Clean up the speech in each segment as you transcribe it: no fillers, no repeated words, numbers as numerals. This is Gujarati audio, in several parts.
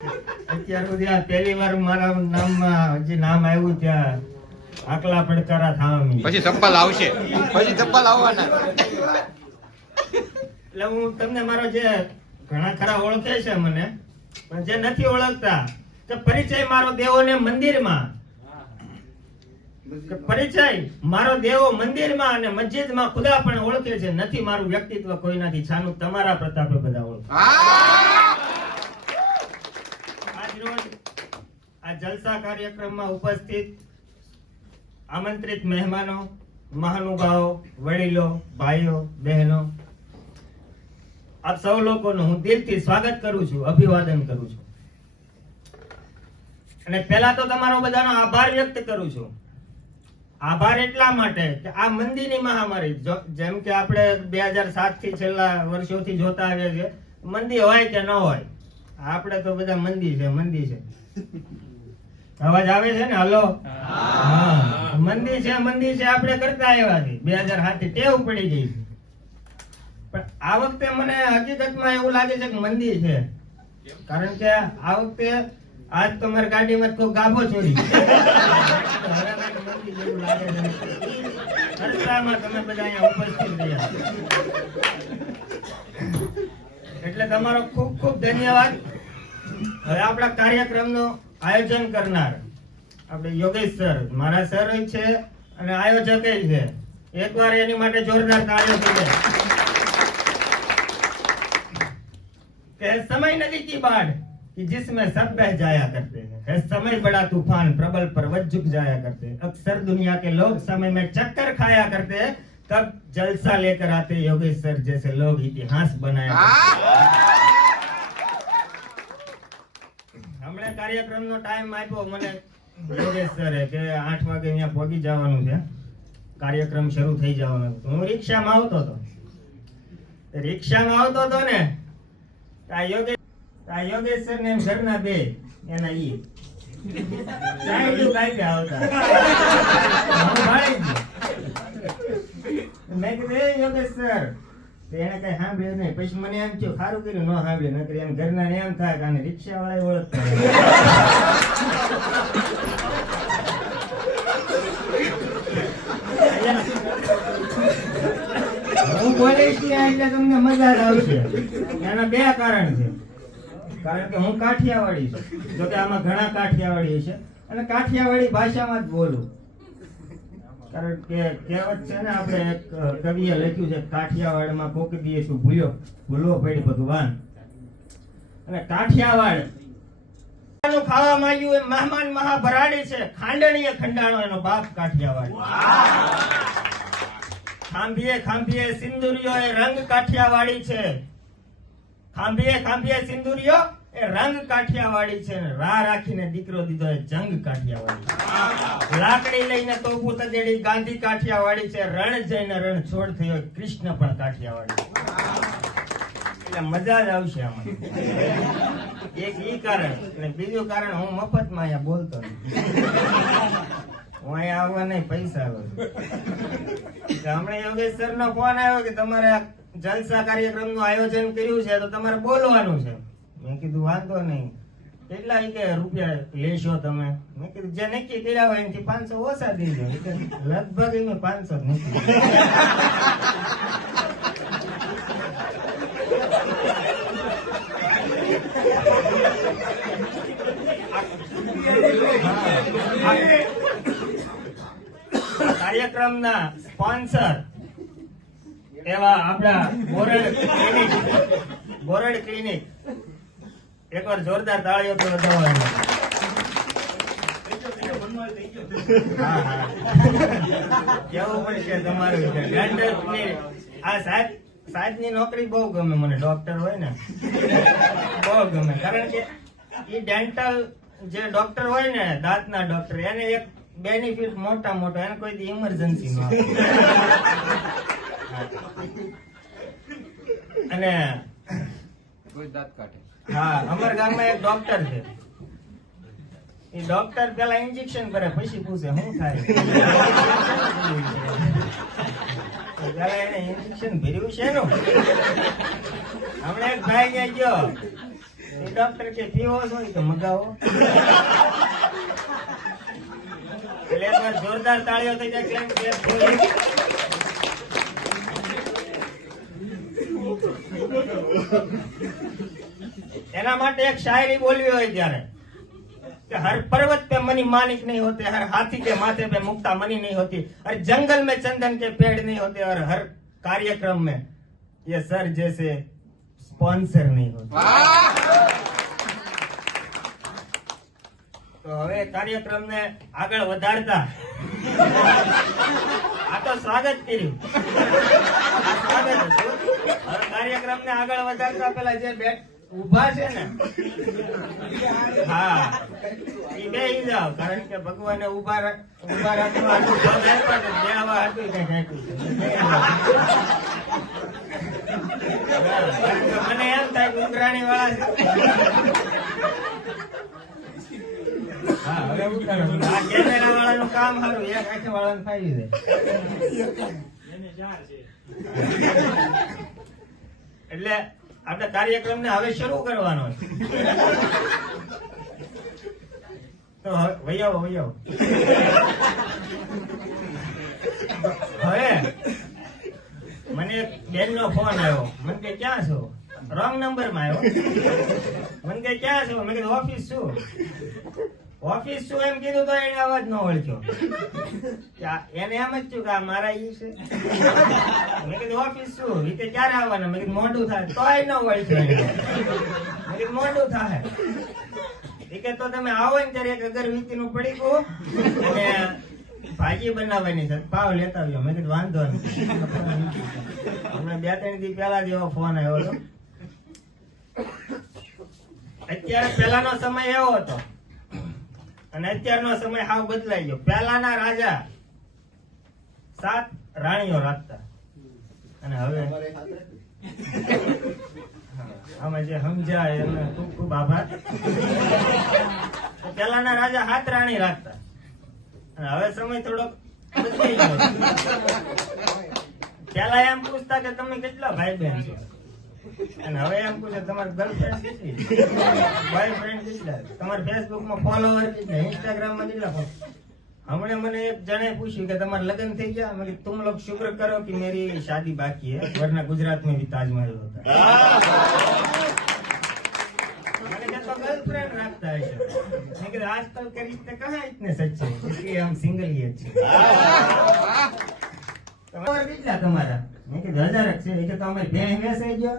અત્યાર સુધી આ પહેલી વાર મારા નામમાં હજી નામ આવ્યું ત્યાં આકલા પડકારા થામી. પછી ચપ્પલ આવશે, પછી ચપ્પલ આવવાના. એટલે હું તમને મારો જે ઘણા ખરા ઓળખે છે મને, પણ જે નથી ઓળખતા કે પરિચય મારો દેવોને મંદિરમાં, પરિચય મારો દેવો મંદિરમાં અને મસ્જિદમાં ખુદા પણ ઓળખે છે. નથી મારું વ્યક્તિત્વ કોઈ નથી છાનું, તમારા પ્રતાપે બધા ઓળખે. આજ રોજ આ જલસા કાર્યક્રમમાં ઉપસ્થિત આમંત્રિત મહેમાનો, મહાનુભાવો, વડીલો, ભાઈઓ, બહેનો, આપ સૌ લોકોનું હું દિલથી સ્વાગત કરું છું, અભિવાદન કરું છું. અને પહેલા તો તમારો બધાનો આભાર વ્યક્ત કરું છું. આભાર એટલા માટે કે આ મંદીની મહામારી, જેમ કે આપણે 2007 થી છેલ્લા વર્ષોથી જોતા આવ્યા છે, મંદી હોય કે ન હોય, આપણે તો બધા મંદી છે, મંદી છે. અવાજ આવે છે ને? હલો, હા, મંદી છે, મંદી છે આપણે કરતા આવ્યા છે 2007 થી, ટેવ પડી ગઈ છે. પણ આ વખતે મને હકીકતમાં એવું લાગે છે કે મંદી છે, કારણ કે આ વખતે આજ તો મારી ગાડીમાં કોઈ ગાભો ચોરી તમે બધા અહીંયા ઉપસ્થિત રહ્યા, એટલે તમારો ખૂબ ખૂબ ધન્યવાદ. હવે આપણા કાર્યક્રમનું આયોજન કરનાર આપણે યોગેશ સર, મારા સર છે અને આયોજક છે. એકવાર એની માટે જોરદાર તાળીઓ થઈ જાય. કે समय नदी की बाढ़ कि जिसमें सब बह जाया करते हैं, है समय बड़ा तूफान प्रबल पर्वत झुक जाया करते हैं, अक्सर दुनिया के लोग समय में चक्कर खाया करते हैं, तब जलसा लेकर आते योगेश सर जैसे लोग इतिहास बनाया. हमने कार्यक्रम નો ટાઈમ આપ્યો મને યોગેશ સરે કે 8 વાગે અહીંયા પહોંચી જવાનું છે, કાર્યક્રમ શરૂ થઈ જવાનો. હું રિક્ષામાં આવતો હતો ને આ યોગેશ સર ને ઘરના બે એના ઈ ચાલ્યું કાઈ આવતા હું ભાળી ગયો. મેં કીધું યોગેશ સર, એને કઈ સાંભળ્યું નહીં. પછી મને એમ થયું સારું કર્યું ન સાંભળ્યું, નકર એમ ઘરના ને એમ થાય કે આને રિક્ષા વાળા ઓળખતા. હું બોલીશ એટલે તમને મજા જ આવશે. એના બે કારણ છે. કારણ કે હું કાઠિયાવાડી છું, જો કે આમાં ઘણા કાઠિયાવાડી છે, અને કાઠિયાવાડી ભાષામાં જ બોલું. કારણ કે કહેવત છે ને, આપણે એક કવિએ લખ્યું છે, કાઠિયાવાડમાં કોક દીએ તું ભૂલો પડી ભગવાન. અને કાઠિયાવાડ ખાવા માંગ્યું એ મહેમાન મહાભરાડી છે, ખાંડણીએ ખંડાણો એનો બાપ કાઠિયાવાડ. ખાંભીએ ખાંભીએ સિંદુરિયો એ રંગ કાઠિયાવાડી છે, ખાંભીએ ખાંભીએ સિંદુરિયો એ રંગ કાઠિયાવાડી છે. રાહ રાખીને દીકરો દીધો એ જંગ કાઠિયાવાડી. લાકડી લઈને તોપુ તદેડી ગાંધી કાઠિયાવાડી છે, રણ જઈને રણ છોડ થયો કૃષ્ણ પણ કાઠિયાવાડી. એટલે મજા જ આવશે આમાં. એક ઈ કારણ, અને બીજું કારણ હું મફતમાં અહીંયા બોલતો નથી. હું અહીંયા આવવા નહીં, પૈસા આવે. હમણાં યોગેશ સર નો ફોન આવ્યો કે તમારે જલસા કાર્યક્રમ નું આયોજન કર્યું છે તો તમારે બોલવાનું છે. મેં કીધું વાંધો નહીં. કેટલા કે રૂપિયા લેશો તમે? મેં કીધું જે નક્કી કર્યા હોય એનાથી 500 ઓછા દેજો. લગભગ એનું 500 નથી. કાર્યક્રમના સ્પોન્સર એવા આપણા બોરડ ક્લિનિક, એકવાર જોરદાર તાળીઓ તો વધાવો. કેવું પડશે તમારું. આ સાહેબની નોકરી બહુ ગમે મને, ડોક્ટર હોય ને બહુ ગમે. કારણ કે એ ડેન્ટલ જે ડોક્ટર હોય ને, દાંતના ડોક્ટર, એને એક બેનિફિટ મોટા મોટો, એને કોઈ ઇમરજન્સી નો. અને હા, અમારા ગામમાં એક ડોક્ટર છે. એ ડોક્ટર પેલા ઇન્જેક્શન કરે, પછી પૂછે શું થાય. પેલા એને ઇન્જેક્શન ભર્યું છે નું. હમણાં એક ભાઈ ત્યાં ગયો, એ ડોક્ટર કે પીવો છો તો મગાવો. એટલે એકવાર જોરદાર તાળીઓ થઈ જાય કેમ કે એના માટે એક શાયરી બોલવી હોય ત્યારે कि हर पर्वत पे मनी मानिक नहीं होते, हर हाथी के माथे पे मुक्ता मनी नहीं होती, हर जंगल में चंदन के पेड़ नहीं होते और हर कार्यक्रम में ये सर जैसे स्पॉन्सर नहीं होते. તો હવે કાર્યક્રમને આગળ વધારતા આ તો સ્વાગત કર્યું. સ્વાગત હતું. હવે કાર્યક્રમને આગળ વધારતા પેલા જે ઉભા છે ને, હા એ બેહી જાવ, કારણ કે ભગવાને ઉભા રાખવા હાટું પગ આપ્યા છે, બેહવા હાટું કંઈક આપ્યું છે. કારણ કે મને એમ થાય કે ઉઘરાણી વાળા છે. હા હવે ઉતારો. આ કેમેરા વાળાનું કામ સારું, એક આંખે વાળાને ફાવી જાય. એટલે આપણે કાર્યક્રમને હવે શરૂ કરવાનો છે. તો વૈયાવો હવે મને એક બેન નો ફોન આવ્યો. મને કે ક્યાં છો? રોંગ નંબર માં આવ્યો. મને કે ક્યાં છો? મેં કીધું ઓફિસ છું. ઓફિસ શું એમ કીધું તો એને અવાજ ન ઓળખ્યો. એને એમ જ થયું કે આ મારા ઈ છે. મેં કીધું ઓફિસ શું? એ કે ક્યારે આવવાના? મેં કીધું મોડું થાય. તોય ન ઓળખ્યો. મેં કીધું મોડું થાય. એ કે તો તમે આવો ને ત્યારે એક અગરબત્તી નું પડીકું અને ભાજી બનાવવાની છે, પાવ લેતા આવ્યો. મેં કીધું વાંધો નહીં. હમણાં 2-3 દી પહેલા જેવો ફોન આવ્યો હતો. અત્યારે પહેલાનો સમય એવો હતો અને અત્યારનો સમય હાવ બદલાઈ ગયો. પહેલાના રાજા 7 રાણીઓ રાખતા અને હવે આમાં જે સમજાય એમને ખૂબ ખૂબ આભાર. પહેલાના રાજા 7 રાણી રાખતા અને હવે સમય થોડોક બદલાઈ ગયો. પહેલા એમ પૂછતા કે તમે કેટલા ભાઈ બહેન છો, અને હવે એમ પૂછે તમારી ગર્લફ્રેન્ડ કેટલી, બોયફ્રેન્ડ કેટલા, તમારા ફેસબુક માં ફોલોવર કેટલા, ઇન્સ્ટાગ્રામ માં કેટલા. હમણાં મને એક જણે પૂછ્યું કે તમારે લગ્ન થઈ ગયા? મેં કીધું तुम लोग शुक्र करो कि मेरी शादी बाकी है, वरना गुजरात में भी ताजमहल होता. मैंने कहा तो गर्लफ्रेंड रखता है. मैं कहा आजकल के रिश्ते कहाँ इतने सच्चे हैं, इसलिए हम सिंगल ही अच्छे. તમારા કેટલા તમારા? મેં કીધું 1000 છે. એ કે તો અમારી ભેંસ વેચાઈ ગયો.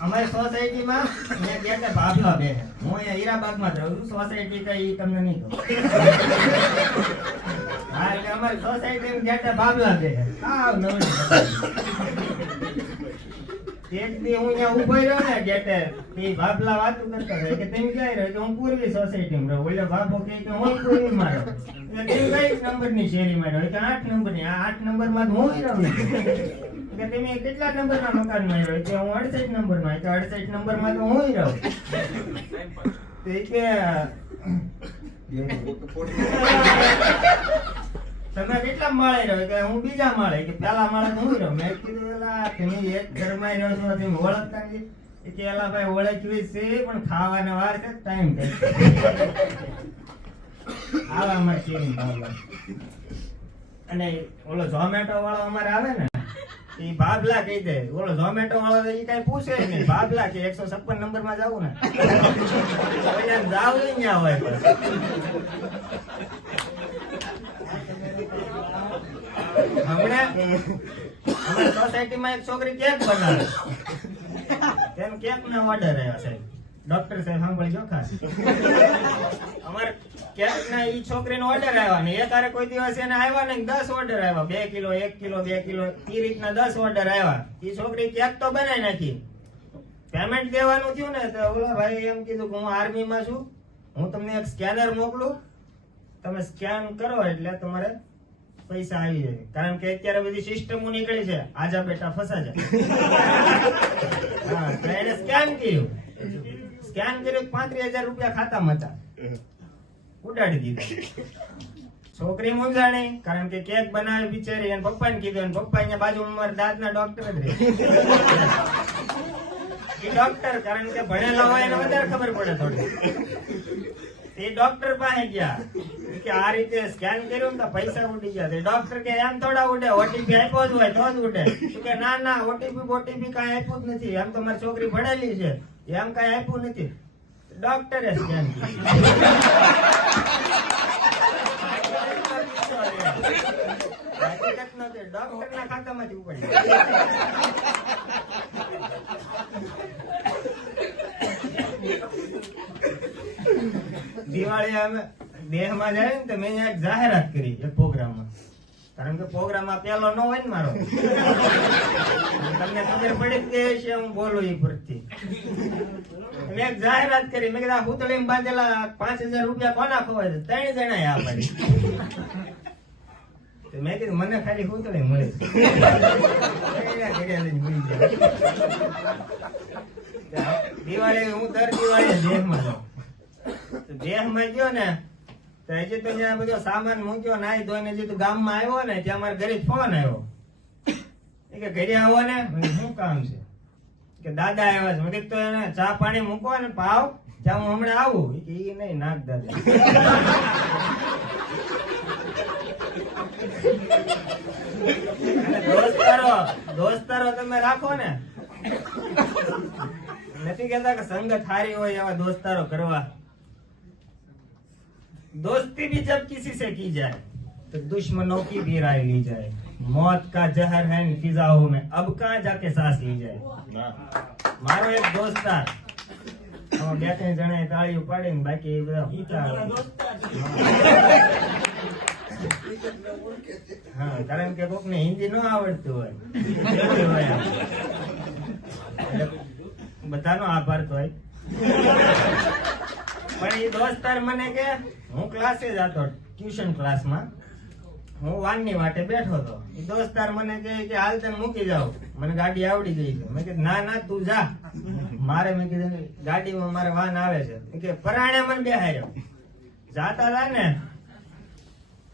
અમારી સોસાયટીમાં મેં બે ભાભલા બે. હું અહીંયા હીરાબાગમાં જ રહું છું. સોસાયટી કઈ તમને નહીં કહું. હા એટલે અમારી સોસાયટીમાં બે ભાભલા બે. આવ નવરી. એક દી હું અહીંયા ઉભો રહ્યો ને ગેટે, એ ભાભલા વાતું કરતા હતા કે તમે ક્યાં રહ્યો? કે હું પૂર્વી સોસાયટીમાં રહું. ઓલો ભાભો કહે કે હું પૂર્વીમાં રહું. એટલે તમે કઈ નંબરની શેરીમાં રહો? કે 8 નંબરની. આ 8 નંબરમાં હું રહું. કે તમે કેટલા નંબરના મકાનમાં રહ્યો? કે હું 68 નંબરમાં. કે 68 નંબરમાં તો હું રહું. તો એ કે તમે કેટલા માળે રહ્યો? કે હું બીજા માળે. કે પેલા માળે હું રહ્યો. મેં કીધું એલા તમે એક ઘરમાં રહ્યો છો, તમે ઓળખતા નથી? કે એલા ભાઈ ઓળખવી છે પણ ખાવાના વાર છે, ટાઈમ થાય. આવા અમારે શેરી ભાવલા. અને ઓલો ઝોમેટો વાળો અમારે આવે ને, એ ભાભલા કહી દે. ઓલો ઝોમેટો વાળો એ કઈ પૂછે નહીં. ભાભલા કે 156 નંબર માં જવું ને, જાવ ત્યાં હોય. હમણાં અમારી સોસાયટીમાં એક છોકરી કેક બનાવે. તેમ કેક ના ઓર્ડર આવ્યા સાહેબ. ડોક્ટર સાહેબ સાંભળજો ખાસ. અમારે કેક ના ઈ છોકરીનો ઓર્ડર આવ્યા ને એક આરે કોઈ દિવસ એને આવ્યા ને 10 ઓર્ડર આવ્યા. 2 કિલો 1 કિલો 2 કિલો એ રીતના 10 ઓર્ડર આવ્યા. ઈ છોકરી કેક તો બનાવી નાખી. પેમેન્ટ દેવાનું થયું ને તો ઓલા ભાઈ એમ કીધું કે હું આર્મી માં છું, હું તમને એક સ્કેનર મોકલું, તમે સ્કેન કરો એટલે તમારે પૈસા આવી જાય. કારણ કે અત્યારે બધી સિસ્ટમો નીકળી છે, આજા બેટા ફસા જાય. હા તો એને સ્કેન કર્યું. સ્કેન કર્યું 35,000 રૂપિયા ખાતામાં હતા. ઉડાડી દીધો. છોકરી મૂંઝાણી, કારણ કે કેક બનાવી બિચારી, અને પપ્પાને કીધું, અને પપ્પા અહીંયા બાજુમાં મારા દાંતના ડોક્ટર જ રહે. એ ડોક્ટર, કારણ કે ભણેલા હોય એને વધારે ખબર પડે થોડી. એ ડોક્ટર પાસે ગયા કે આ રીતે સ્કેન કર્યું ને તો પૈસા ઉડી ગયા. ડોક્ટર કે એમ થોડા ઉડે, ઓટીપી આપ્યો જ હોય તો જ ઉડે. કે ના ના, ઓટીપી કાંઈ આપ્યું જ નથી, એમ તો મારી છોકરી ભણેલી છે, એમ કાંઈ આપ્યું નથી. ડોક્ટરે સ્કેન ડોક્ટર ના ખાતામાંથી ઉપાડી. દિવાળી અમે દેહમાં જાય ને તો મેં એક જાહેરાત કરી એક પ્રોગ્રામમાં, કારણ કે પ્રોગ્રામમાં પેલો ન હોય ને મારો, તમને ખબર પડી કે છે હું બોલું એ પરથી. મેં એક જાહેરાત કરી, મેં કીધું હુતળીમાં બાંધેલા 5000 રૂપિયા કોના ખવાય છે? 3 જણાએ આ પાડી. મેં કીધું મને ખાલી હુતળી મળે. દિવાળી હું દર દિવાળી દેહમાં જાઉં. દેહમાં ગયો ને તો હજી તો ત્યાં બધો સામાન મૂક્યો, નાઈ ધોઈને હજી તો ગામમાં આવ્યો ને ત્યાં મારા ઘરે ફોન આવ્યો કે ઘરે આવો ને. શું કામ છે? કે દાદા આવ્યા છે. મેં કીધું તો એને ચા પાણી મૂકો ને પાવ, ત્યાં હું હમણાં આવું. એ નહીં, નાખ દાદા. દોસ્તારો તમે રાખો ને, નથી કહેતા કે સંગત હારી હોય એવા દોસ્તારો કરવા. दोस्ती भी जब किसी से की जाए तो दुश्मनों की भी राय ली जाए. मौत का जहर है फिजाओं में, अब कहाँ जाके सांस ली जाए. मारो एक दोस्तार, हम 2-3 જણાએ તાળી ઉપાડીને બાકી બધા હા, કારણ કે કોકને હિન્દી ન આવડતું હોય બધાનો આભાર તો હોય. પણ એ દોસ્તાર મને કે, હું ક્લાસે જતો ટ્યુશન ક્લાસમાં, હું વાનની વાટે બેઠો હતો. એ દોસ્તાર મને કે હાલ તને મૂકી જાવ, મને ગાડી આવડી ગઈ છે. મેં કીધું ના ના તું જા, મારે મેં કીધું ગાડીમાં મારે વાન આવે છે. કે પરાણે મને બેહાર્યો. જાતા હતા ને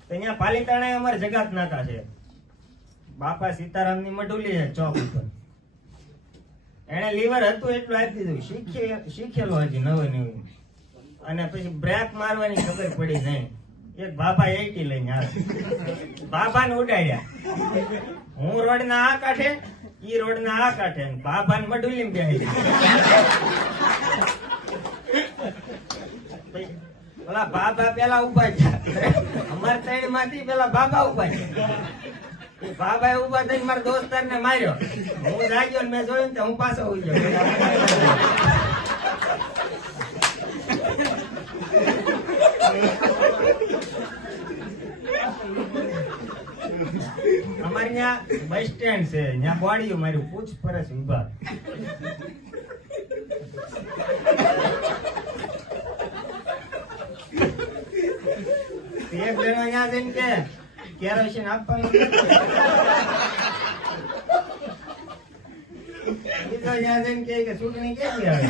તો અહીંયા પાલીતાણા અમારે જગાત નાકા છે, બાપા સીતારામ ની મઢુલી છે ચોક ઉપર. એને લીવર હતું એટલું આપી દીધું, શીખેલો હજી નવી. અને પછી બ્રેક મારવાની ખબર પડી નહીં. એક બાબા 80 લઈને આવે, બાબાને ઉડાડ્યા. હું રોડ ના આ કાંઠે, ઈ રોડ ના આ કાંઠે, બાબાને મડુલી બેહી. પેલા બાબા પેલા ઉભા છે, અમારા ત્રણ માંથી પેલા બાબા ઉભા છે. બાબા ઉભા થઈને મારા દોસ્તાર ને માર્યો. હું જાગ્યો ને મેં જોયું ને હું પાછો ઉઈ ગયો. અમારે ત્યાં બસ સ્ટેન્ડ છે, ત્યાં બોડીઓ માર્યું, પૂછપરછ વિભાગ. એક જણો ત્યાં જઈને કે કેરોસીન આપવાનું, બીજો ત્યાં જઈને કે ચૂંટણી કેવી આવે,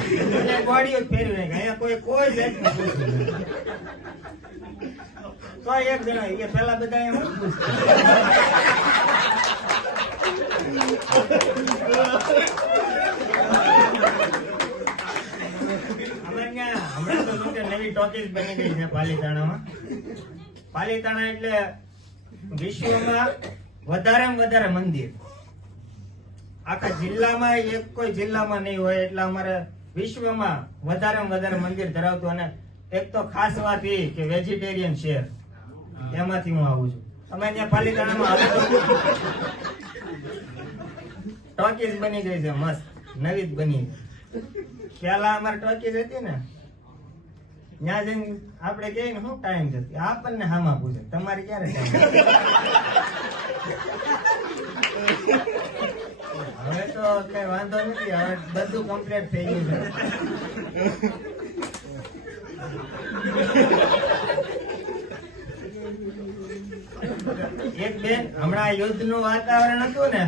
બોડીઓ જ ફેરવી નાખે. અહીંયા કોઈ જાતનું પૂછ્યું નથી. તો એક જણા કે પેલા બધા એમ હમણાં તો નવી ટોકીઝ બની ગઈ છે પાલીતાણામાં. પાલીતાણા એટલે વિશ્વમાં વધારેમાં વધારે મંદિર. આખા જિલ્લામાં એક કોઈ જિલ્લામાં નહીં હોય એટલે અમારે વિશ્વમાં વધારેમાં વધારે મંદિર ધરાવતું. અને એક તો ખાસ વાત એ કે વેજીટેરિયન શહેર, એમાંથી હું આવું છું. અમે ત્યાં પાલીતાણામાં ટોકીઝ બની ગઈ છે, મસ્ત નવી જ બની. પેલા અમારે ટોકીઝ હતી ને, ત્યાં જઈને આપડે કહીએ ને શું ટાઈમ છે, આપણને હામાં પૂછે તમારે ક્યારે ટાઈમ. હવે તો કઈ વાંધો નથી, હવે બધું કમ્પ્લીટ થઈ ગયું છે. એક બેન હમણાં યુદ્ધ નું વાતાવરણ હતું ને,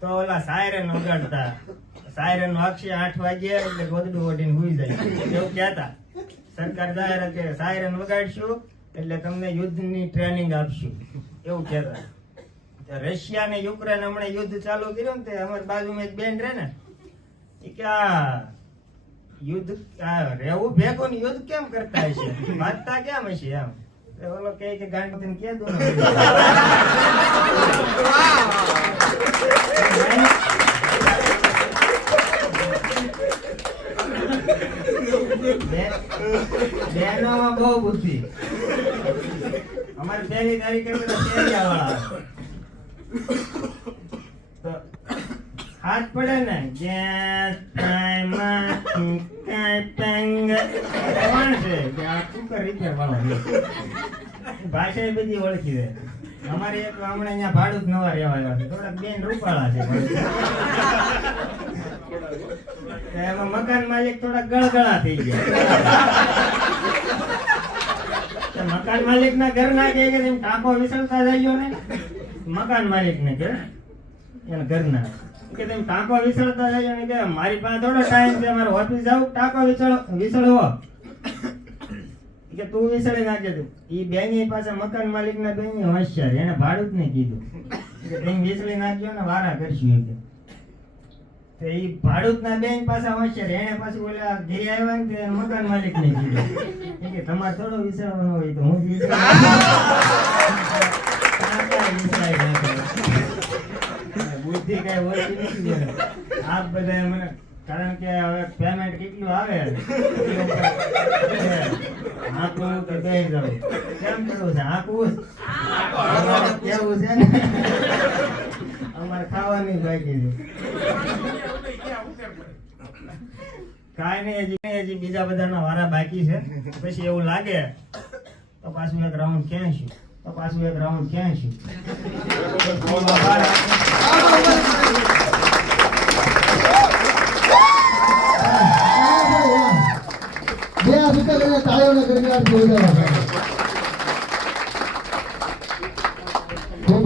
તો ઓલા સાયરન વગાડતા. સાયરન વાગશે 8 વાગ્યા એટલે ગોદડું ઓઢીને હુઈ જાય એવું કહેતા. સરકાર જાહેરાત કે સાયરન વગાડશું એટલે તમને યુદ્ધની ટ્રેનિંગ આપશું એવું કહેતા. રશિયા ને યુક્રેન હમણાં યુદ્ધ ચાલુ કર્યું ને તે અમારી બાજુમાં એક બેન રહે ને એ કે આ યુદ્ધ રહેવું ભેગું ને યુદ્ધ કેમ કરતા હશે, વાંચતા કેમ હશે એમ. તો ઓલો કહે કે ગાંધી કે દો બહેનોમાં બહુ બુદ્ધિ. અમારી પહેલી તારીખે વાળા તો હાથ પડે ને ગેસ કોણ છે કે આ કુકર રિપેર વાળો ભાષા એ બધી ઓળખી દે. અમારે એક હમણાં અહીંયા ભાડું જ નવા રહેવા આવ્યા છે, થોડાક બેન રૂપાળા છે. એમાં મકાન માલિક થોડા ગળગળા થઈ ગયા. મકાન માલિક ના ઘર ના કે એમ ટાંકો વિસળતા જઈયો ને, મકાન માલિક ને કે એના ઘર ના કે તેમ ટાંકો વિસળતા જઈયો ને કે મારી પાસે થોડો ટાઈમ છે, મારે ઓફિસ જાવ, ટાંકો વિસળવો કે તું વિસળી નાખજે. તું ઈ બેની પાસે મકાન માલિક ના બેની હોશિયાર, એને ભાડું જ નહીં કીધું કે તેમ વિસળી નાખજો ને વારા કરશું. એ ભાડુત ના બેન પાસે હોશિયાર, એને પાછું ઓલા ઘરે આવ્યા ને તે મકાન માલિક ને કીધું કે તમારે થોડો વિસરવાનો હોય તો હું બુદ્ધિ કઈ ઓછી નથી. આપ બધા મને કારણ કે હવે પેમેન્ટ કેટલું આવે આંકવું કે બેસી જવું કેમ કરવું છે, આંકવું કેવું છે ને અમારે ખાવાની બાકી છે. કાંઈ નહીં, હજી બીજા બધાના વારા બાકી છે. પછી એવું લાગે તો પાછું એક રાઉન્ડ ક્યાંશું, બે અભિકા તાળીઓના ગરમી